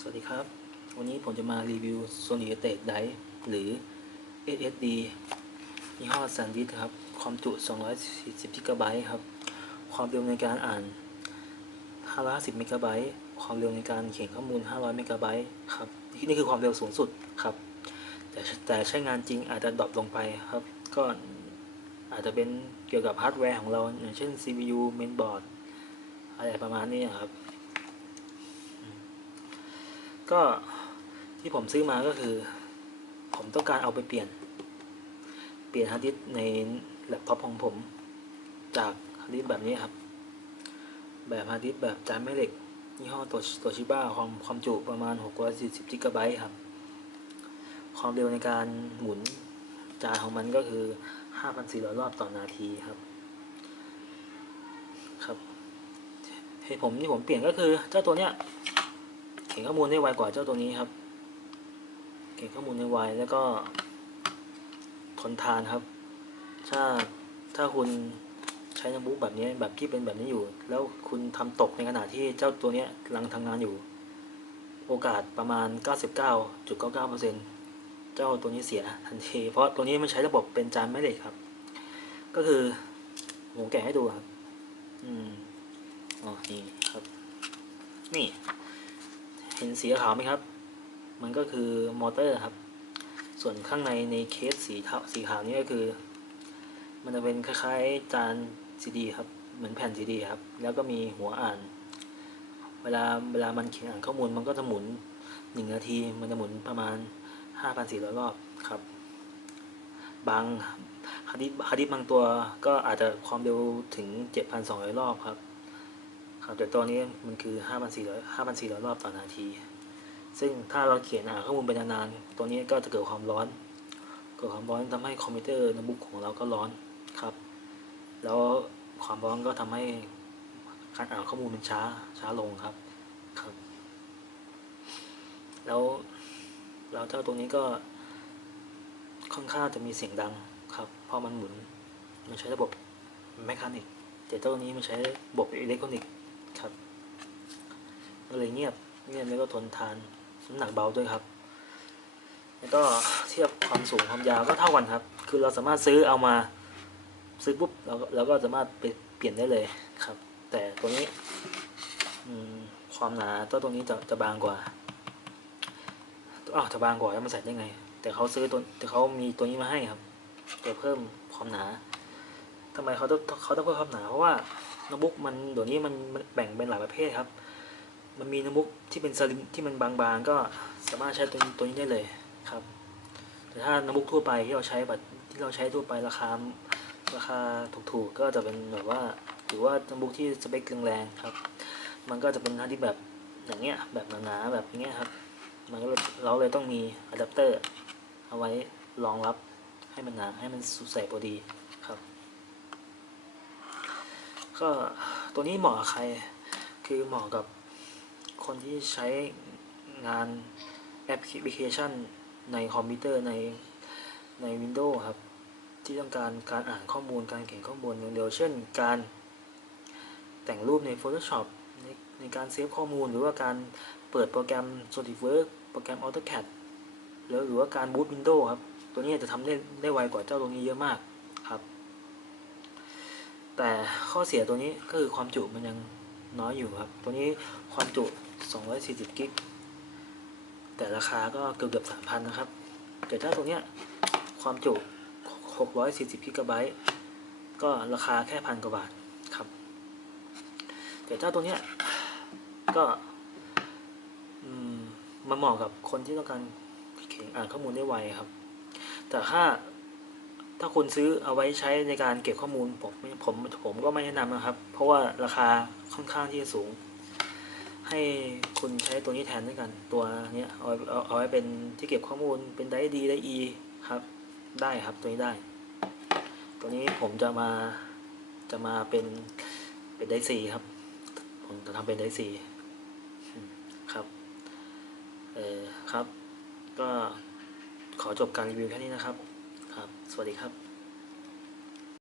สวัสดีครับ วันนี้ผมจะมารีวิว Sony Eric d i v e หรือ SSD ยี่ห้อ SanDisk ครับ ความจุ 240 g b ครับ ความเร็วในการอ่าน550 MB ความเร็วในการเขียนข้อมูล 500 MB ครับ นี่คือความเร็วสูงสุดครับ แต่แต่ใช้งานจริงอาจจะดรอปลงไปครับ ก็อาจจะเป็นเกี่ยวกับฮาร์ดแวร์ของเรา อย่างเช่น CPU mainboard อะไรประมาณนี้ครับ ก็ที่ผมซื้อมาก็คือ ผมต้องการเอาไปเปลี่ยน เปลี่ยนฮาร์ดดิสก์ในแล็ปท็อปของผม จากฮาร์ดดิสก์แบบนี้ครับ แบบฮาร์ดดิสก์แบบจานแม่เหล็กยี่ห้อตัวตัวชิบ้าความความจุประมาณ640 g b ครับ ความเร็วในการหมุนจานของมันก็คือ 5,400 รอบต่อนาทีครับครับเหตุผมที่ผมเปลี่ยนก็คือเจ้าตัวเนี้ย ขียนข้อมูลได้ไวกว่าเจ้าตัวนี้ครับ เขียนข้อมูลได้ไวแล้วก็ทนทานครับ ถ้าถ้าคุณใช้น้ตบุ๊กแบบนี้แบบที่เป็นแบบนี้อยู่ แล้วคุณทำตกในขณะที่เจ้าตัวเนี้ยกำลังทำงานอยู่ โอกาสประมาณ 99.99%เจ้าตัวนี้เสียทันที เพราะตัวนี้มันใช้ระบบเป็นจานแม่เหล็กครับ ก็คือผมแกะให้ดูครับ อืมอ๋อนี่ครับ นี่ เห็นสีขาวไหมครับ มันก็คือมอเตอร์ครับ ส่วนข้างในในเคสสีเทาสีขาวนี่ก็คือ มันจะเป็นคล้ายๆจานซีดีครับ เหมือนแผ่นซีดีครับ แล้วก็มีหัวอ่าน เวลาเวลามันเขียนอ่านข้อมูลมันก็จะหมุนหนึ่งนาที มันจะหมุนประมาณห้าพันสี่ร้อยรอบครับ บางฮาร์ดดิสก์ฮาร์ดดิสก์บางตัวก็อาจจะความเร็วถึงเจ็ดพันสองร้อยรอบครับ ครับแต่ตัวนี้มันคือ 5,400 5,400 รอบต่อนาที ซึ่งถ้าเราเขียนอ่านข้อมูลไปนานๆ ตัวนี้ก็จะเกิดความร้อน เกิดความร้อนทำให้คอมพิวเตอร์โน้ตบุ๊กของเราก็ร้อนครับ แล้วความร้อนก็ทำให้การอ่านข้อมูลมันช้าช้าลงครับครับ แล้วแล้วเจ้าตัวนี้ก็ค่อนข้างจะมีเสียงดังครับเพราะมันหมุน มันใช้ระบบแมคานิกแต่เจ้านี้มันใช้ระบบอิเล็กทรอนิกส์ ครับ ก็เลยเงียบเงียบแล้วก็ทนทานน้ำหนักเบาด้วยครับ แล้วก็เทียบความสูงความยาวก็เท่ากันครับ คือเราสามารถซื้อเอามาซื้อปุ๊บเราก็เราก็สามารถไปเปลี่ยนได้เลยครับ แต่ตัวนี้ความหนาตัวตรงนี้จะจะบางกว่าอ้าวจะบางกว่าแล้วมันใส่ได้ไง แต่เขาซื้อตัวแต่เขามีตัวนี้มาให้ครับจะเพิ่มความหนาทำไมเขาต้องเขาต้องเพิ่มความหนาเพราะว่า โน้ตบุ๊กมันเดี๋ยวนี้มันมันแบ่งเป็นหลายประเภทครับ มันมีโน้ตบุ๊กที่เป็นสลิมที่มันบางๆ ก็สามารถใช้ตัวนี้ตัวนี้ได้เลยครับ แต่ถ้าโน้ตบุ๊กทั่วไปที่เราใช้แบบที่เราใช้ทั่วไปราคาราคาถูกๆก็จะเป็นแบบว่าหรือว่าโน้ตบุ๊กที่สเปคแรงๆครับ มันก็จะเป็นหน้าที่แบบอย่างเงี้ยแบบหนาๆแบบเงี้ยครับ มันก็เลยเราเลยต้องมีอะแดปเตอร์เอาไว้รองรับให้มันหนาให้มันใส่พอดีครับ ก็ตัวนี้เหมาะกับใคร คือเหมาะกับคนที่ใช้งานแอปพลิเคชันในคอมพิวเตอร์ในใน Windows ครับ ที่ต้องการการอ่านข้อมูลการเขียนข้อมูลเร็วๆเช่น การแต่งรูปใน Photoshop ในในการเซฟข้อมูลหรือว่าการเปิดโปรแกรม SolidWorks โปรแกรม AutoCAD แล้วหรือว่าการบูต Windows ครับ ตัวนี้จะทำได้ได้ไวกว่าเจ้าตัวนี้เยอะมาก แต่ข้อเสียตัวนี้ก็คือความจุมันยังน้อยอยู่ครับ ตัวนี้ความจุ 240 กิก แต่ราคาก็เกือบเกือบ3,000 นะครับ แต่ถ้าตัวเนี้ยความจุ 640 กิกะไบต์ก็ราคาแค่พันกว่าบาทครับ แต่เจ้าตัวเนี้ยก็มมันเหมาะกับคนที่ต้องการเขียนอ่านข้อมูลได้ไวครับ แต่ถ้า ถ้าคุณซื้อเอาไว้ใช้ในการเก็บข้อมูลผมผมผมก็ไม่แนะนำนะครับ เพราะว่าราคาค่อนข้างที่จะสูง ให้คุณใช้ตัวนี้แทนด้วยกัน ตัวนี้เอาเอาเอาไว้เป็นที่เก็บข้อมูลเป็นได้ดีได้อีครับ ได้ครับตัวนี้ได้ ตัวนี้ผมจะมาจะมาเป็นเป็นได้ซีครับ ผมจะทำเป็นได้ซีครับ เออครับ ก็ขอจบการรีวิวแค่นี้นะครับ สวัสดีครับ